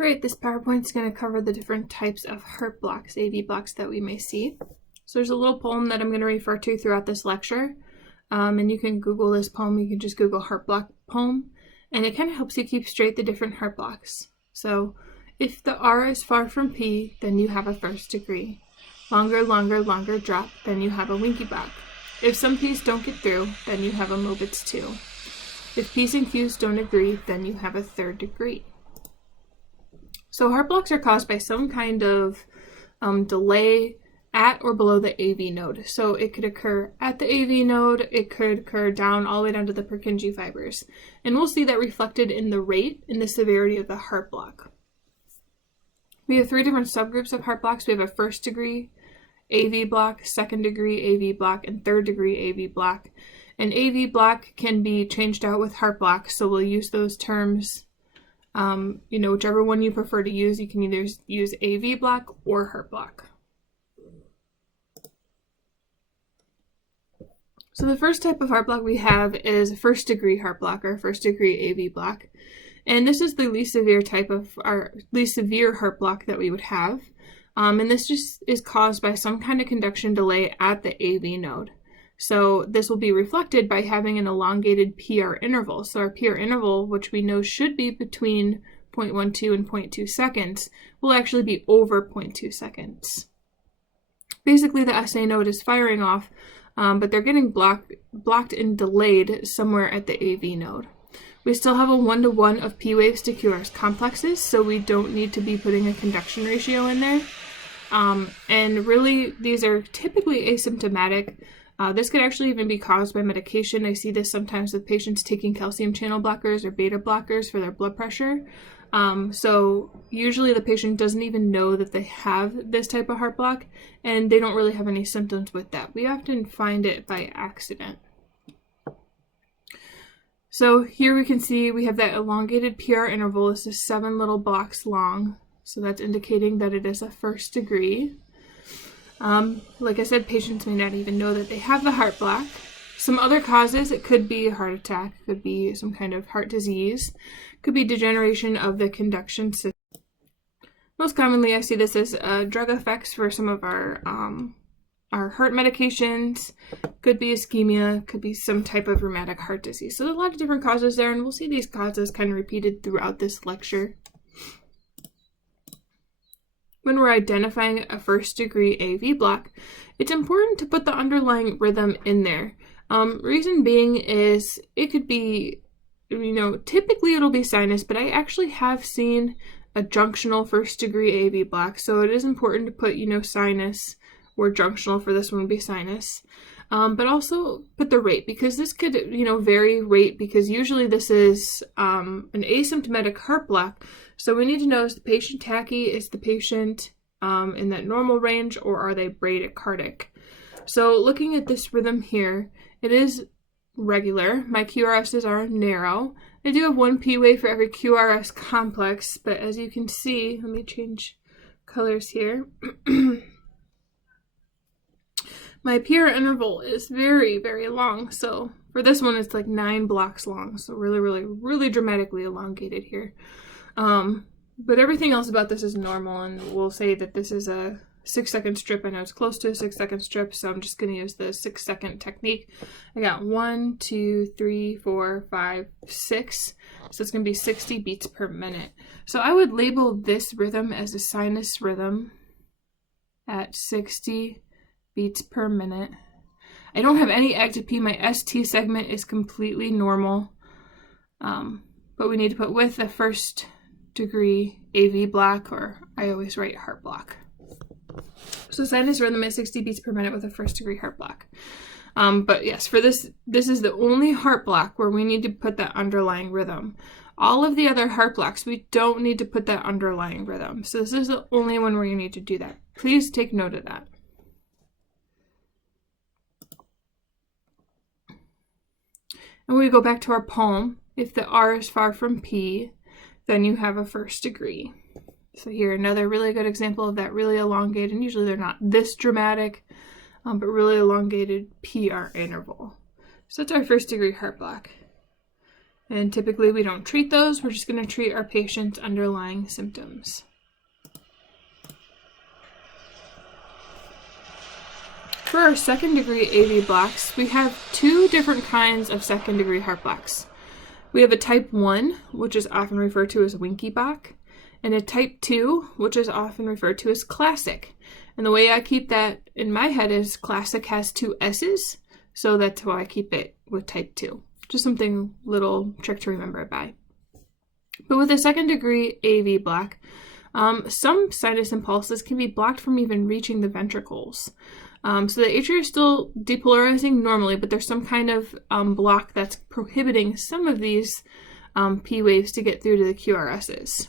Alright, this PowerPoint is going to cover the different types of heart blocks, AV blocks that we may see. So there's a little poem that I'm going to refer to throughout this lecture. And you can Google this poem, you can just Google heart block poem, and it kind of helps you keep straight the different heart blocks. So if the R is far from P, then you have a first degree. Longer, longer, longer drop, then you have a winky block. If some P's don't get through, then you have a Mobitz 2. If P's and Q's don't agree, then you have a third degree. So heart blocks are caused by some kind of delay at or below the AV node. So it could occur at the AV node, it could occur down all the way down to the Purkinje fibers. And we'll see that reflected in the rate and the severity of the heart block. We have three different subgroups of heart blocks. We have a first degree AV block, second degree AV block, and third degree AV block. An AV block can be changed out with heart block, so we'll use those terms. Whichever one you prefer to use, you can either use AV block or heart block. So the first type of heart block we have is first degree heart block or first degree AV block. And this is the least severe type of our least severe heart block that we would have. And this just is caused by some kind of conduction delay at the AV node. So this will be reflected by having an elongated PR interval. So our PR interval, which we know should be between 0.12 and 0.2 seconds, will actually be over 0.2 seconds. Basically, the SA node is firing off, but they're getting blocked and delayed somewhere at the AV node. We still have a 1-to-1 of P waves to QRS complexes, so we don't need to be putting a conduction ratio in there. And really, these are typically asymptomatic. This could actually even be caused by medication. I see this sometimes with patients taking calcium channel blockers or beta blockers for their blood pressure. So usually the patient doesn't even know that they have this type of heart block, and they don't really have any symptoms with that. We often find it by accident. So here we can see we have that elongated PR interval. This is 7 little blocks long. So that's indicating that it is a first degree. Like I said, patients may not even know that they have the heart block. Some other causes, it could be a heart attack, it could be some kind of heart disease, it could be degeneration of the conduction system. Most commonly, I see this as drug effects for some of our heart medications. Could be ischemia, could be some type of rheumatic heart disease. So there's a lot of different causes there, and we'll see these causes kind of repeated throughout this lecture. When we're identifying a first degree AV block, it's important to put the underlying rhythm in there. Reason being is it could be, typically it'll be sinus, but I actually have seen a junctional first degree AV block. So it is important to put, sinus or junctional. For this one would be sinus. But also put the rate, because this could, vary rate, because usually this is an asymptomatic heart block. So we need to know, is the patient tachy, is the patient in that normal range, or are they bradycardic? So looking at this rhythm here, it is regular. My QRSs are narrow. I do have 1 P wave for every QRS complex, but as you can see, let me change colors here. My PR interval is very, very long. So for this one, it's like 9 blocks long. So really, really, really dramatically elongated here. But everything else about this is normal, and we'll say that this is a 6-second strip. I know it's close to a 6-second strip, so I'm just going to use the 6-second technique. I got 1, 2, 3, 4, 5, 6. So it's going to be 60 beats per minute. So I would label this rhythm as a sinus rhythm at 60 beats per minute. I don't have any active P. My ST segment is completely normal. But we need to put with a first degree AV block, or I always write heart block. So sinus rhythm is 60 beats per minute with a first degree heart block. But yes, for this is the only heart block where we need to put that underlying rhythm. All of the other heart blocks, we don't need to put that underlying rhythm. So this is the only one where you need to do that. Please take note of that. And we go back to our poem. If the R is far from P, then you have a first degree. So here, another really good example of that really elongated, and usually they're not this dramatic, but really elongated PR interval. So that's our first degree heart block. And typically we don't treat those. We're just going to treat our patient's underlying symptoms. For our second-degree AV blocks, we have two different kinds of second-degree heart blocks. We have a type 1, which is often referred to as Wenckebach, and a type 2, which is often referred to as classic. And the way I keep that in my head is classic has two S's, so that's why I keep it with type 2. Just something little trick to remember it by. But with a second-degree AV block, some sinus impulses can be blocked from even reaching the ventricles. So the atria is still depolarizing normally, but there's some kind of block that's prohibiting some of these P waves to get through to the QRSs.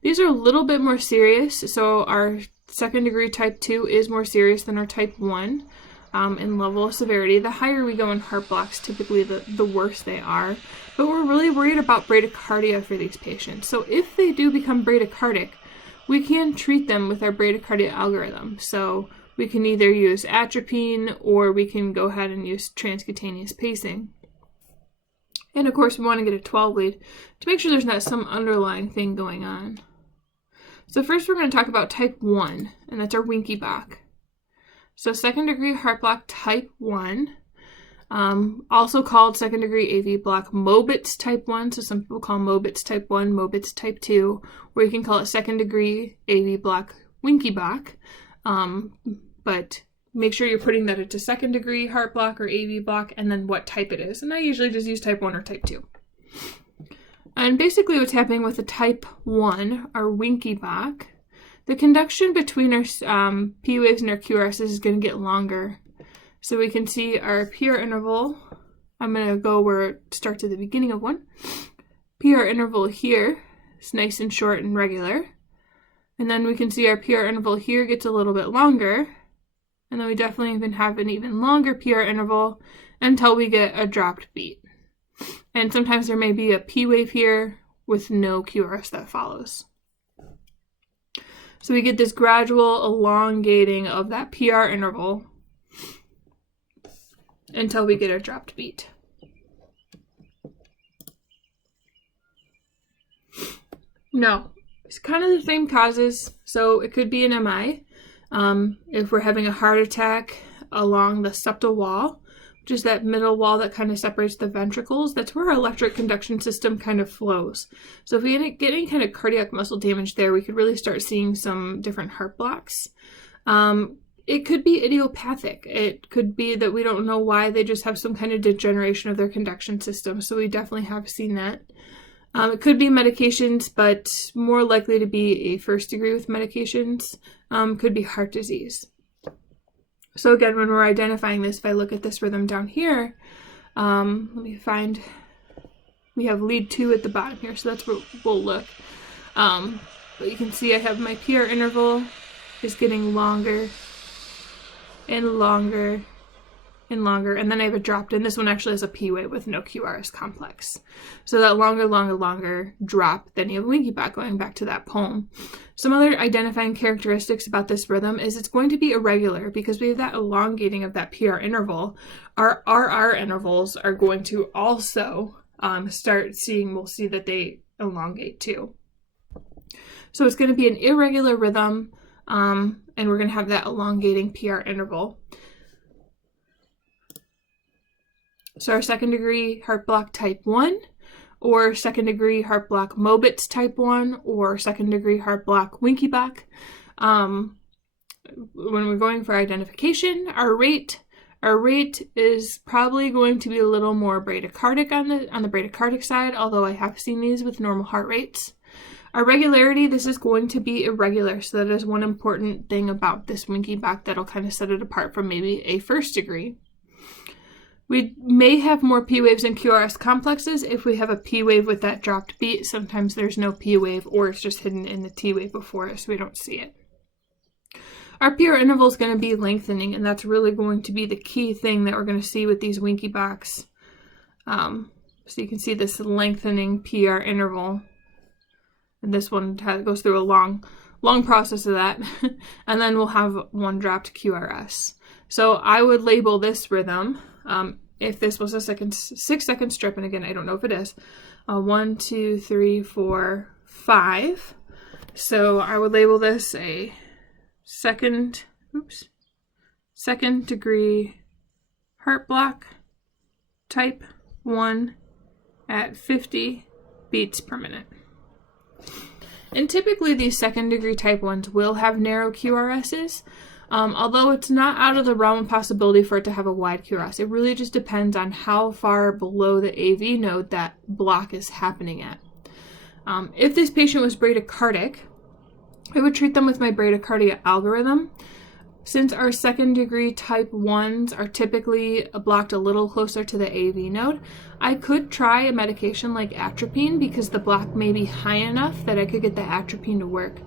These are a little bit more serious, so our second degree type 2 is more serious than our type 1 in level of severity. The higher we go in heart blocks, typically the worse they are, but we're really worried about bradycardia for these patients. So if they do become bradycardic, we can treat them with our bradycardia algorithm. So we can either use atropine or we can go ahead and use transcutaneous pacing. And of course, we want to get a 12 lead to make sure there's not some underlying thing going on. So first we're going to talk about type 1, and that's our Wenckebach. So second degree heart block type 1, also called second degree AV block Mobitz type 1. So some people call Mobitz type 1, Mobitz type 2, or you can call it second degree AV block Wenckebach. But make sure you're putting that it's a second degree heart block or AV block and then what type it is. And I usually just use type 1 or type 2. And basically what's happening with the type 1, our Wenckebach, the conduction between our P waves and our QRSs is going to get longer. So we can see our PR interval. I'm going to go where it starts at the beginning of one. PR interval here is nice and short and regular. And then we can see our PR interval here gets a little bit longer. And then we definitely even have an even longer PR interval until we get a dropped beat. And sometimes there may be a P wave here with no QRS that follows. So we get this gradual elongating of that PR interval until we get a dropped beat. Now, it's kind of the same causes, so it could be an MI. If we're having a heart attack along the septal wall, which is that middle wall that kind of separates the ventricles, that's where our electric conduction system kind of flows. So if we get any kind of cardiac muscle damage there, we could really start seeing some different heart blocks. It could be idiopathic. It could be that we don't know why, they just have some kind of degeneration of their conduction system. So we definitely have seen that. It could be medications, but more likely to be a first degree with medications. Could be heart disease. So again, when we're identifying this, if I look at this rhythm down here, let me find, we have lead 2 at the bottom here, so that's where we'll look. But you can see I have my PR interval is getting longer and longer and longer, and then I have a dropped in. This one actually has a P wave with no QRS complex. So that longer drop, then you have Wenckebach going back to that poem. Some other identifying characteristics about this rhythm is it's going to be irregular because we have that elongating of that PR interval. Our RR intervals are going to also we'll see that they elongate too. So it's going to be an irregular rhythm, and we're going to have that elongating PR interval. So our second degree heart block type 1, or second degree heart block Mobitz type 1, or second degree heart block Wenckebach. When we're going for identification, our rate is probably going to be a little more bradycardic on the bradycardic side, although I have seen these with normal heart rates. Our regularity, this is going to be irregular, so that is one important thing about this Wenckebach that'll kind of set it apart from maybe a first degree. We may have more P waves and QRS complexes if we have a P wave with that dropped beat. Sometimes there's no P wave, or it's just hidden in the T wave before it, so we don't see it. Our PR interval is going to be lengthening, and that's really going to be the key thing that we're going to see with these Wenckebachs. So you can see this lengthening PR interval, and this one goes through a long process of that, and then we'll have one dropped QRS. So I would label this rhythm if this was a 6-second strip, and again, I don't know if it is, 1, 2, 3, 4, 5. So I would label this a second degree heart block type 1 at 50 beats per minute. And typically these second degree type 1s will have narrow QRSs, although it's not out of the realm of possibility for it to have a wide QRS. It really just depends on how far below the AV node that block is happening at. If this patient was bradycardic, I would treat them with my bradycardia algorithm. Since our second degree type 1s are typically blocked a little closer to the AV node, I could try a medication like atropine because the block may be high enough that I could get the atropine to work.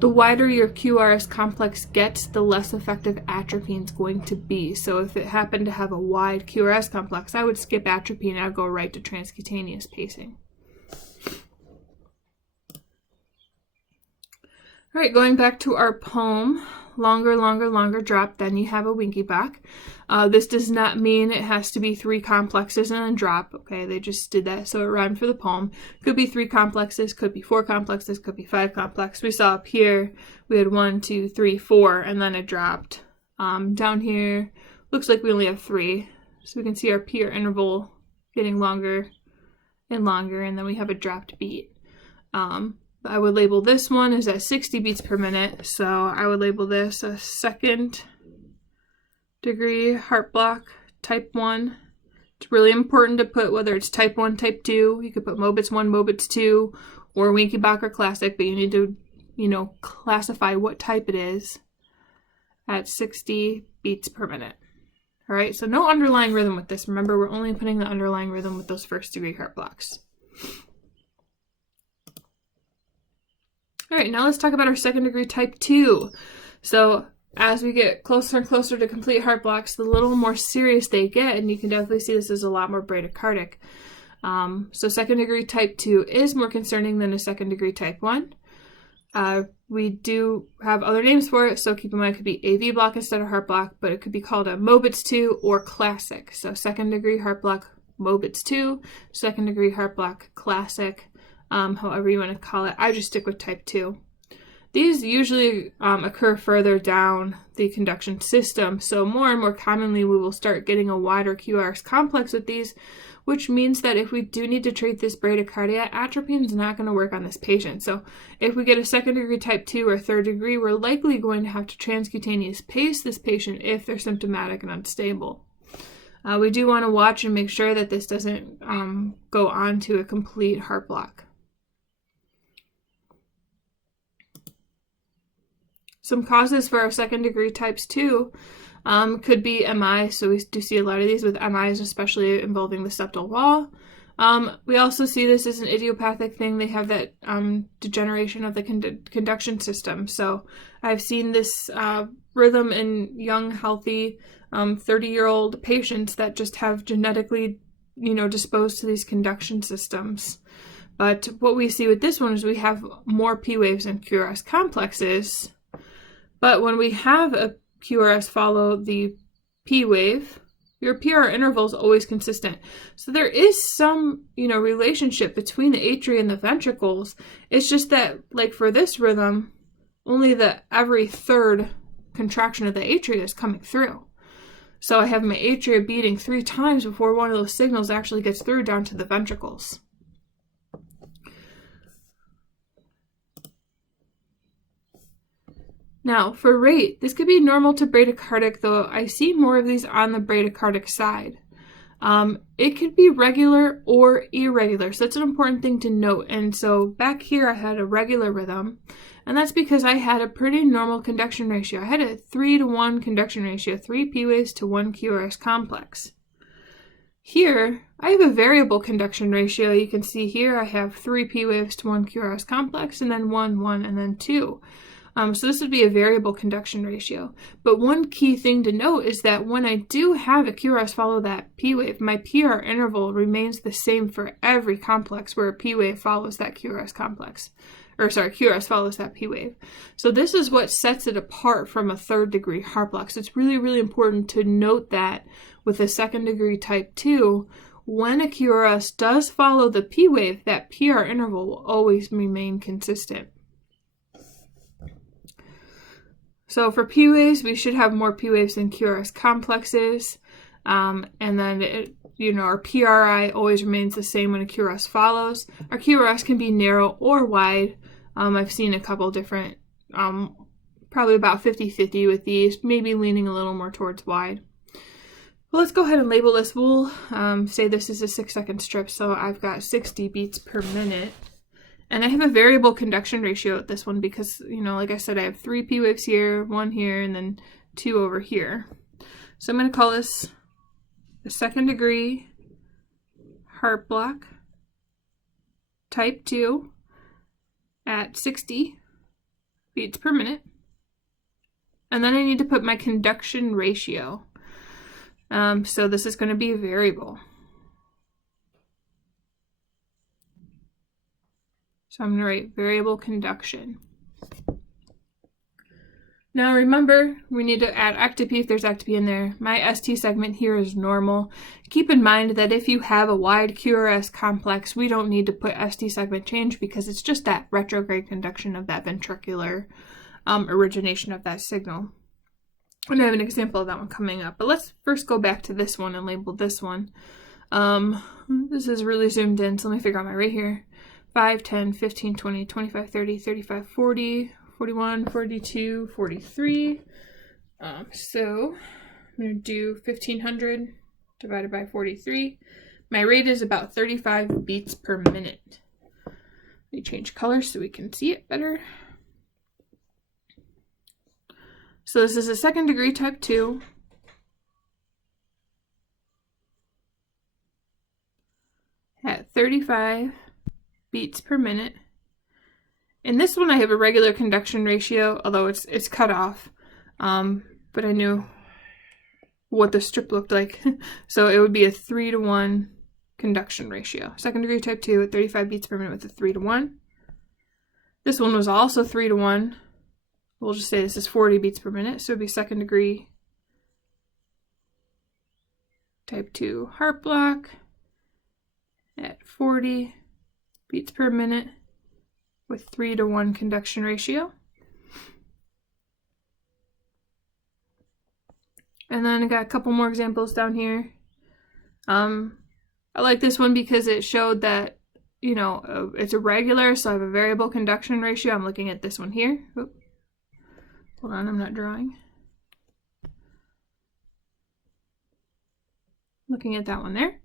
The wider your QRS complex gets, the less effective atropine is going to be. So if it happened to have a wide QRS complex, I would skip atropine and I'd go right to transcutaneous pacing. All right, going back to our poem, longer drop, then you have a winky back. This does not mean it has to be 3 complexes and then drop. Okay, they just did that so it rhymed for the poem. Could be 3 complexes, could be 4 complexes, could be 5 complexes. We saw up here we had 1, 2, 3, 4, and then it dropped. Down here looks like we only have 3, so we can see our PR interval getting longer and longer, and then we have a dropped beat. I would label this one as at 60 beats per minute, so I would label this a second degree heart block type 1. It's really important to put whether it's type 1, type 2. You could put Mobitz 1, Mobitz 2, or Winky Bach or Classic, but you need to, classify what type it is at 60 beats per minute. All right, so no underlying rhythm with this. Remember, we're only putting the underlying rhythm with those first degree heart blocks. All right, now let's talk about our second degree type 2. So as we get closer and closer to complete heart blocks, the little more serious they get, and you can definitely see this is a lot more bradycardic. So second degree type 2 is more concerning than a second degree type 1. We do have other names for it, so keep in mind it could be AV block instead of heart block, but it could be called a Mobitz 2 or Classic. So second degree heart block, Mobitz 2, second degree heart block, Classic. However you want to call it. I just stick with type 2. These usually occur further down the conduction system, so more and more commonly we will start getting a wider QRS complex with these, which means that if we do need to treat this bradycardia, atropine is not going to work on this patient. So if we get a second degree type 2 or third degree, we're likely going to have to transcutaneous pace this patient if they're symptomatic and unstable. We do want to watch and make sure that this doesn't go on to a complete heart block. Some causes for our second degree types 2 could be MI, so we do see a lot of these with MIs, especially involving the septal wall. We also see this as an idiopathic thing. They have that degeneration of the conduction system. So I've seen this rhythm in young, healthy 30-year-old patients that just have genetically, disposed to these conduction systems. But what we see with this one is we have more P waves and QRS complexes. But when we have a QRS follow the P wave, your PR interval is always consistent. So there is some, relationship between the atria and the ventricles. It's just that, like for this rhythm, only every third contraction of the atria is coming through. So I have my atria beating 3 times before one of those signals actually gets through down to the ventricles. Now, for rate, this could be normal to bradycardic, though I see more of these on the bradycardic side. It could be regular or irregular, so that's an important thing to note. And so back here I had a regular rhythm, and that's because I had a pretty normal conduction ratio. I had a 3-to-1 conduction ratio, 3 P waves to 1 QRS complex. Here, I have a variable conduction ratio. You can see here I have 3 P waves to 1 QRS complex, and then 1, 1, and then 2. So this would be a variable conduction ratio. But one key thing to note is that when I do have a QRS follow that P wave, my PR interval remains the same for every complex where a P wave follows that QRS complex. QRS follows that P wave. So this is what sets it apart from a third degree heart block. So it's really, really important to note that with a second degree type 2, when a QRS does follow the P wave, that PR interval will always remain consistent. So for P waves, we should have more P waves than QRS complexes. And then our PRI always remains the same when a QRS follows. Our QRS can be narrow or wide. I've seen a couple different, probably about 50-50 with these, maybe leaning a little more towards wide. Well, let's go ahead and label this. We'll say this is a 6-second strip, so I've got 60 beats per minute. And I have a variable conduction ratio at this one because, like I said, I have 3 P waves here, 1 here, and then 2 over here. So I'm going to call this the second degree heart block type 2 at 60 beats per minute. And then I need to put my conduction ratio. So this is going to be a variable. So I'm going to write variable conduction. Now remember, we need to add ectopy if there's ectopy in there. My ST segment here is normal. Keep in mind that if you have a wide QRS complex, we don't need to put ST segment change because it's just that retrograde conduction of that ventricular origination of that signal. And I have an example of that one coming up. But let's first go back to this one and label this one. This is really zoomed in, so let me figure out my rate here. 5, 10, 15, 20, 25, 30, 35, 40, 41, 42, 43. So I'm going to do 1500 divided by 43. My rate is about 35 beats per minute. Let me change colors so we can see it better. So this is a second degree type 2. At 35 beats per minute. In this one I have a regular conduction ratio, although it's cut off, but I knew what the strip looked like. So it would be a 3-to-1 conduction ratio. Second degree type 2 at 35 beats per minute with a 3-to-1. This one was also 3-to-1. We'll just say this is 40 beats per minute, so it would be second degree type 2 heart block at 40 beats per minute with 3-to-1 conduction ratio. And then I got a couple more examples down here. I like this one because it showed that, it's irregular, so I have a variable conduction ratio. I'm looking at this one here. Oop. Hold on, I'm not drawing. Looking at that one there.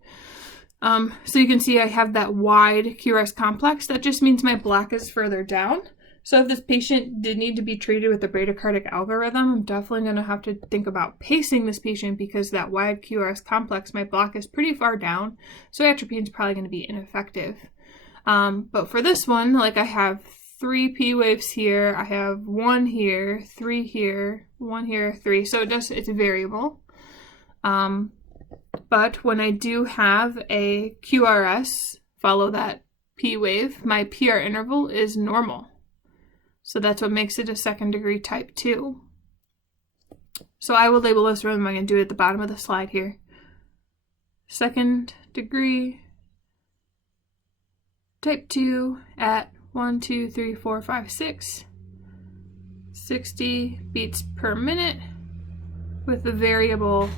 So you can see I have that wide QRS complex. That just means my block is further down. So if this patient did need to be treated with a bradycardic algorithm, I'm definitely going to have to think about pacing this patient because that wide QRS complex, my block is pretty far down. So atropine is probably going to be ineffective. But for this one, like I have 3 P waves here, I have 1 here, 3 here, 1 here, 3. So it's variable. But when I do have a QRS follow that P wave, my PR interval is normal. So that's what makes it a second degree type 2. So I will label this rhythm. I'm going to do it at the bottom of the slide here. Second degree type 2 at 1, 2, 3, 4, 5, 6. 60 beats per minute with a variable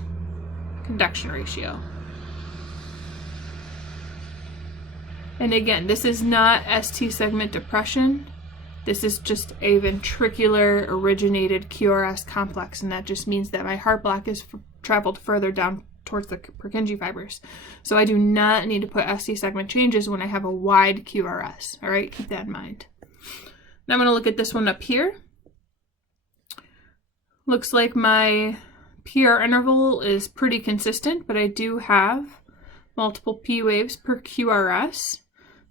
conduction ratio. And again, this is not ST segment depression. This is just a ventricular originated QRS complex, and that just means that my heart block is traveled further down towards the Purkinje fibers. So I do not need to put ST segment changes when I have a wide QRS. All right, keep that in mind. Now I'm going to look at this one up here. Looks like my PR interval is pretty consistent, but I do have multiple P waves per QRS.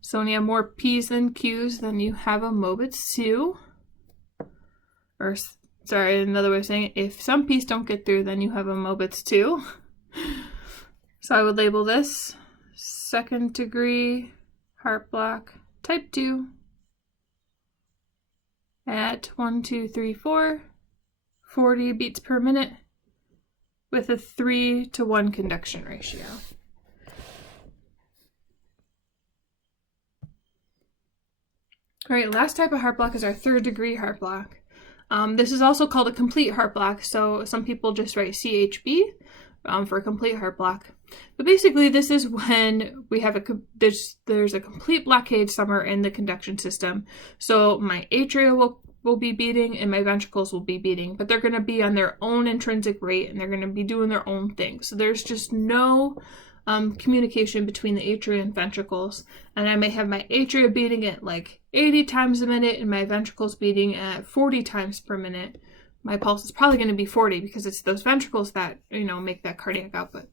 So when you have more P's than Q's, then you have a Mobitz 2. or sorry, another way of saying it, if some piece don't get through, then you have a Mobitz 2. So I would label this 2nd degree heart block type 2 at 1, 2, 3, 4, 40 beats per minute with a 3:1 conduction ratio. All right, last type of heart block is our 3rd degree heart block. This is also called a complete heart block, so some people just write CHB for a complete heart block. But basically, this is when we have there's a complete blockade somewhere in the conduction system. So my atria will be beating and my ventricles will be beating, but they're going to be on their own intrinsic rate and they're going to be doing their own thing. So there's just no communication between the atria and ventricles, and I may have my atria beating at like 80 times a minute and my ventricles beating at 40 times per minute. My pulse is probably going to be 40 because it's those ventricles that, make that cardiac output.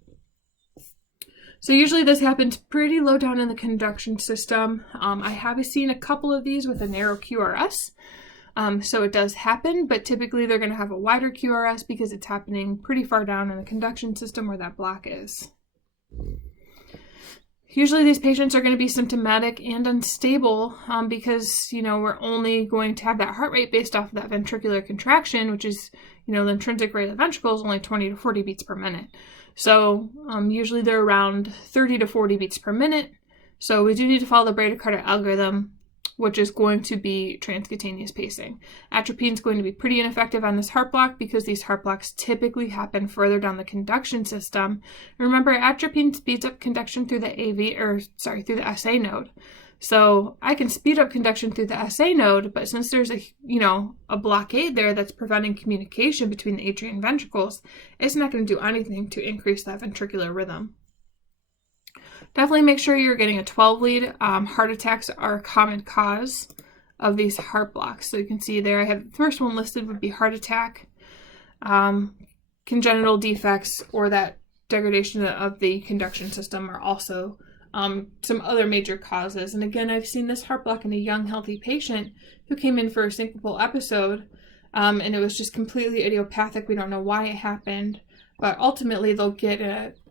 So usually this happens pretty low down in the conduction system. I have seen a couple of these with a narrow QRS. So it does happen, but typically they're going to have a wider QRS because it's happening pretty far down in the conduction system where that block is. Usually these patients are going to be symptomatic and unstable because, we're only going to have that heart rate based off of that ventricular contraction, which is, the intrinsic rate of the ventricle is only 20 to 40 beats per minute. So usually they're around 30 to 40 beats per minute. So we do need to follow the bradycardia algorithm, which is going to be transcutaneous pacing. Atropine is going to be pretty ineffective on this heart block because these heart blocks typically happen further down the conduction system. Remember, atropine speeds up conduction through the through the SA node. So I can speed up conduction through the SA node, but since there's a blockade there that's preventing communication between the atria and ventricles, it's not going to do anything to increase that ventricular rhythm. Definitely make sure you're getting a 12 lead. Heart attacks are a common cause of these heart blocks. So you can see there I have the first one listed would be heart attack, congenital defects, or that degradation of the conduction system are also some other major causes. And again, I've seen this heart block in a young, healthy patient who came in for a syncopal episode, and it was just completely idiopathic. We don't know why it happened, but ultimately they'll get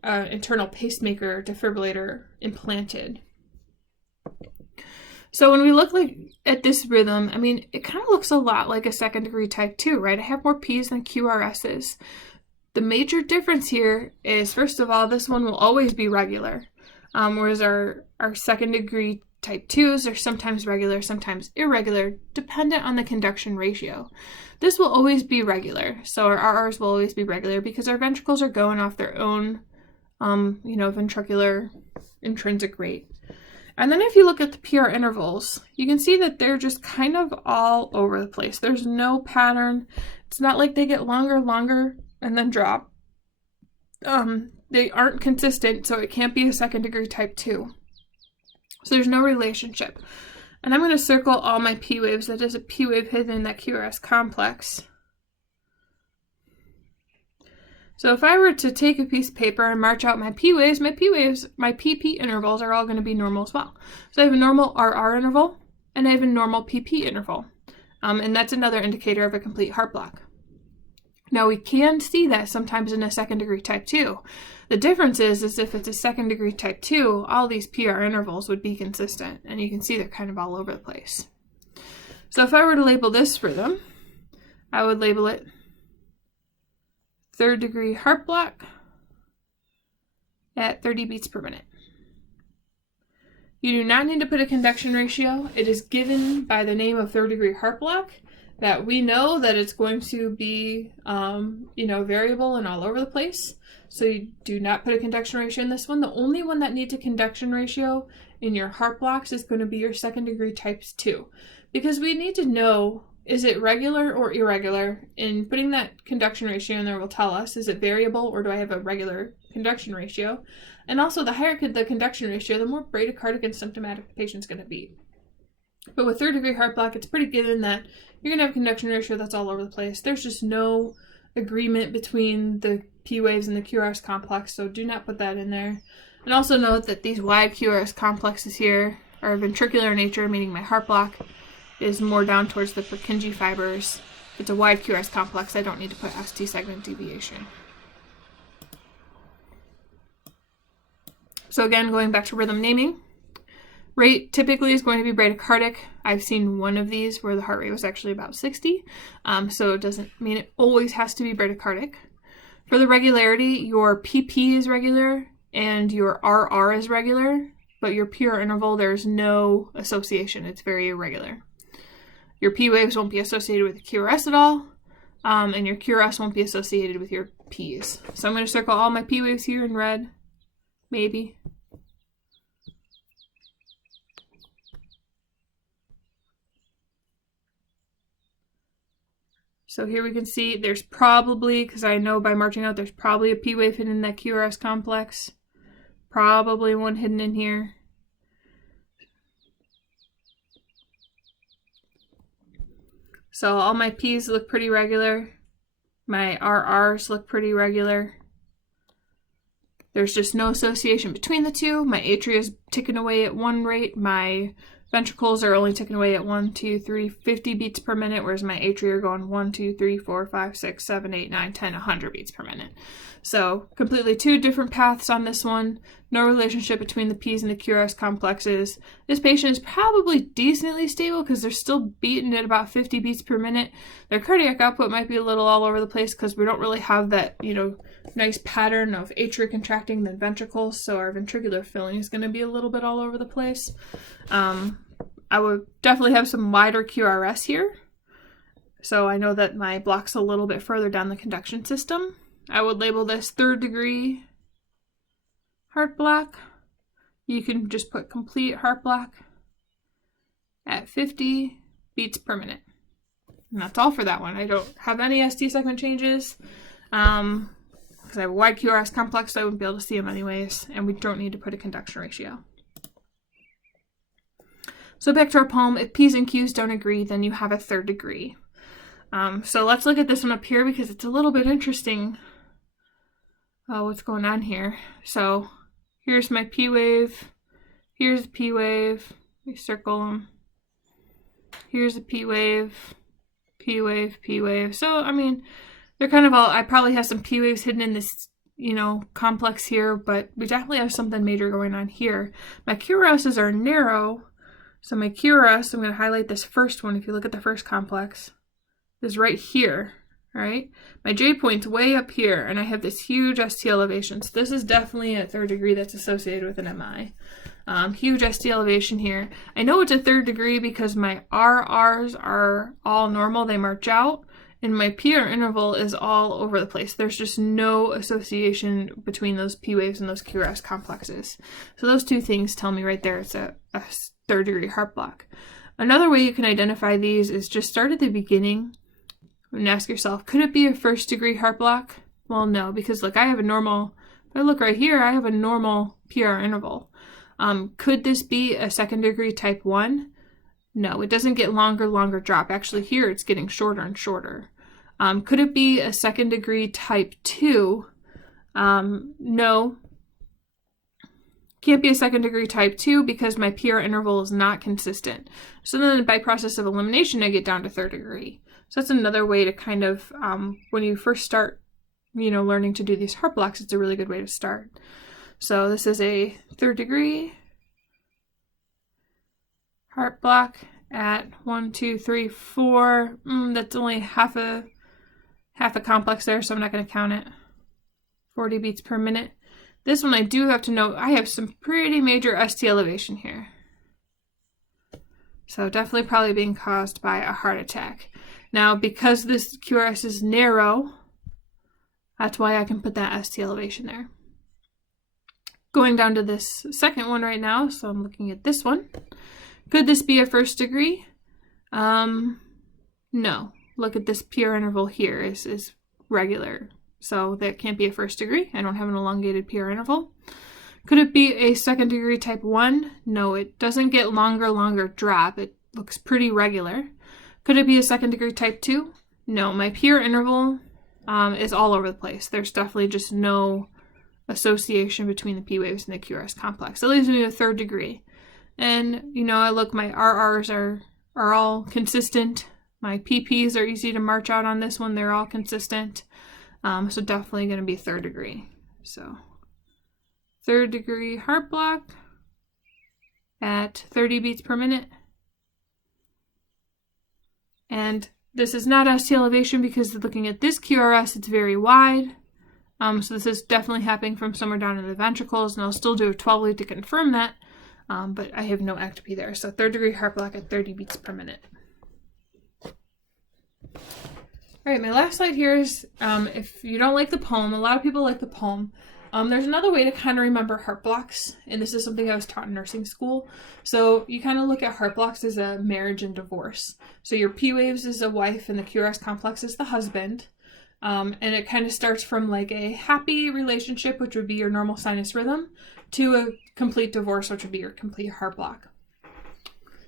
an internal pacemaker defibrillator implanted. So when we look at this rhythm, it kind of looks a lot like a 2nd degree type 2, right? I have more P's than QRS's. The major difference here is, first of all, this one will always be regular, whereas our 2nd degree type 2s are sometimes regular, sometimes irregular, dependent on the conduction ratio. This will always be regular, so our RRs will always be regular because our ventricles are going off their own, ventricular intrinsic rate. And then if you look at the PR intervals, you can see that they're just kind of all over the place. There's no pattern. It's not like they get longer, and then drop. They aren't consistent, so it can't be a 2nd degree type 2. So there's no relationship. And I'm going to circle all my P waves. That is a P wave hidden in that QRS complex. So if I were to take a piece of paper and march out my P waves, my PP intervals are all going to be normal as well. So I have a normal RR interval, and I have a normal PP interval. And that's another indicator of a complete heart block. Now we can see that sometimes in a 2nd degree type 2. The difference is if it's a 2nd degree type 2, all these PR intervals would be consistent, and you can see they're kind of all over the place. So if I were to label this rhythm, I would label it 3rd degree heart block at 30 beats per minute. You do not need to put a conduction ratio. It is given by the name of 3rd degree heart block that we know that it's going to be, variable and all over the place. So you do not put a conduction ratio in this one. The only one that needs a conduction ratio in your heart blocks is going to be your 2nd degree types 2. Because we need to know, is it regular or irregular? And putting that conduction ratio in there will tell us, is it variable or do I have a regular conduction ratio? And also the higher the conduction ratio, the more bradycardic and symptomatic the patient's going to be. But with 3rd degree heart block, it's pretty given that you're going to have a conduction ratio that's all over the place. There's just no agreement between the P waves and the QRS complex, so do not put that in there. And also note that these wide QRS complexes here are ventricular in nature, meaning my heart block is more down towards the Purkinje fibers, If it's a wide QRS complex, I don't need to put ST segment deviation. So again, going back to rhythm naming, rate typically is going to be bradycardic. I've seen one of these where the heart rate was actually about 60, so it doesn't mean it always has to be bradycardic. For the regularity, your PP is regular and your RR is regular, but your PR interval, there's no association. It's very irregular. Your P waves won't be associated with the QRS at all, and your QRS won't be associated with your Ps. So I'm going to circle all my P waves here in red, maybe. So here we can see there's probably, because I know by marching out, there's probably a P wave hidden in that QRS complex. Probably one hidden in here. So all my P's look pretty regular. My RRs look pretty regular. There's just no association between the two. My atria is ticking away at one rate. My ventricles are only ticking away at 1, 2, 3, 50 beats per minute, whereas my atria are going 1, 2, 3, 4, 5, 6, 7, 8, 9, 10, 100 beats per minute. So completely two different paths on this one. No relationship between the P's and the QRS complexes. This patient is probably decently stable because they're still beating at about 50 beats per minute. Their cardiac output might be a little all over the place because we don't really have that, nice pattern of atria contracting than ventricles, so our ventricular filling is going to be a little bit all over the place. I would definitely have some wider QRS here, so I know that my block's a little bit further down the conduction system. I would label this 3rd degree heart block. You can just put complete heart block at 50 beats per minute. And that's all for that one. I don't have any ST segment changes because I have a wide QRS complex, so I wouldn't be able to see them anyways, and we don't need to put a conduction ratio. So back to our poem, if P's and Q's don't agree, then you have a 3rd degree. So let's look at this one up here because it's a little bit interesting what's going on here. So here's my P wave, here's the P wave, we circle them. Here's the P wave, P wave, P wave. So, I mean, they're kind of all, I probably have some P waves hidden in this, complex here, but we definitely have something major going on here. My QRSs are narrow. So my QRS, I'm going to highlight this first one. If you look at the first complex, is right here, right? My J point's way up here, and I have this huge ST elevation. So this is definitely a 3rd degree that's associated with an MI. Huge ST elevation here. I know it's a 3rd degree because my RRs are all normal. They march out, and my PR interval is all over the place. There's just no association between those P waves and those QRS complexes. So those two things tell me right there it's a 3rd degree heart block. Another way you can identify these is just start at the beginning and ask yourself, could it be a 1st degree heart block? Well, no, because look, I have a normal, if I look right here, I have a normal PR interval. Could this be a 2nd degree type 1? No, it doesn't get longer drop. Actually, here it's getting shorter and shorter. Could it be a 2nd degree type 2? No. Can't be a 2nd degree type 2 because my PR interval is not consistent. So then by process of elimination, I get down to 3rd degree. So that's another way to kind of, when you first start, learning to do these heart blocks, it's a really good way to start. So this is a 3rd degree heart block at 1, 2, 3, 4. That's only half a complex there, so I'm not going to count it. 40 beats per minute. This one I do have to note, I have some pretty major ST elevation here. So definitely probably being caused by a heart attack. Now, because this QRS is narrow, that's why I can put that ST elevation there. Going down to this second one right now, so I'm looking at this one. Could this be a 1st degree? No. Look at this PR interval here is regular. So that can't be a 1st degree. I don't have an elongated PR interval. Could it be a 2nd degree type 1? No, it doesn't get longer drop. It looks pretty regular. Could it be a 2nd degree type 2? No, my PR interval is all over the place. There's definitely just no association between the P waves and the QRS complex. That leaves me with 3rd degree. And, I look, my RRs are all consistent. My PPs are easy to march out on this one. They're all consistent. So definitely going to be third degree. So third degree heart block at 30 beats per minute. And this is not ST elevation because looking at this QRS, it's very wide. So this is definitely happening from somewhere down in the ventricles, and I'll still do a 12 lead to confirm that, but I have no ectopy there. So third degree heart block at 30 beats per minute. All right, my last slide here is if you don't like the poem, a lot of people like the poem. There's another way to kind of remember heart blocks, and this is something I was taught in nursing school. So you kind of look at heart blocks as a marriage and divorce. So your P waves is a wife, and the QRS complex is the husband. And it kind of starts from like a happy relationship, which would be your normal sinus rhythm, to a complete divorce, which would be your complete heart block.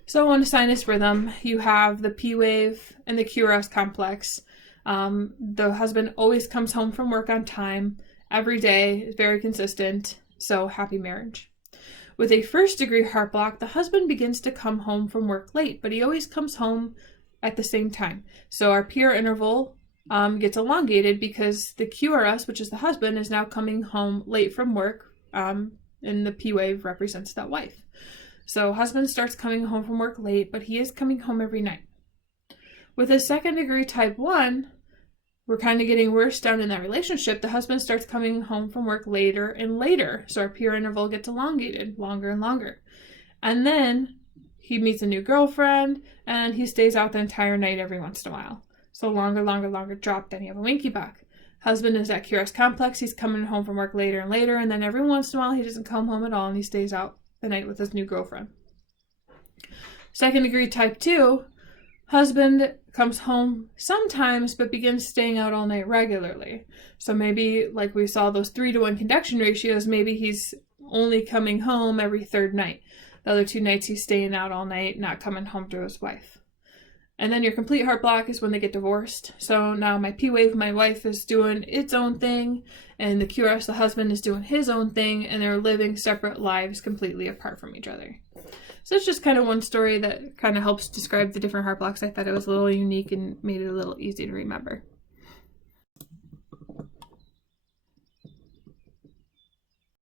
So on a sinus rhythm, you have the P wave and the QRS complex. The husband always comes home from work on time. Every day is very consistent, so happy marriage. With a first degree heart block, the husband begins to come home from work late, but he always comes home at the same time. So our PR interval gets elongated because the QRS, which is the husband, is now coming home late from work, and the P wave represents that wife. So husband starts coming home from work late, but he is coming home every night. With a second degree type 1, we're kind of getting worse down in that relationship. The husband starts coming home from work later and later. So our PR interval gets elongated, longer and longer. And then he meets a new girlfriend and he stays out the entire night every once in a while. So longer drop, then you have a winky back. Husband is at QRS complex. He's coming home from work later and later. And then every once in a while, he doesn't come home at all and he stays out the night with his new girlfriend. Second degree type 2, husband comes home sometimes, but begins staying out all night regularly. So maybe, like we saw those 3-to-1 conduction ratios, maybe he's only coming home every third night. The other 2 nights he's staying out all night, not coming home to his wife. And then your complete heart block is when they get divorced. So now my P wave, my wife, is doing its own thing, and the QRS, the husband, is doing his own thing, and they're living separate lives completely apart from each other. So it's just kind of one story that kind of helps describe the different heart blocks. I thought it was a little unique and made it a little easy to remember.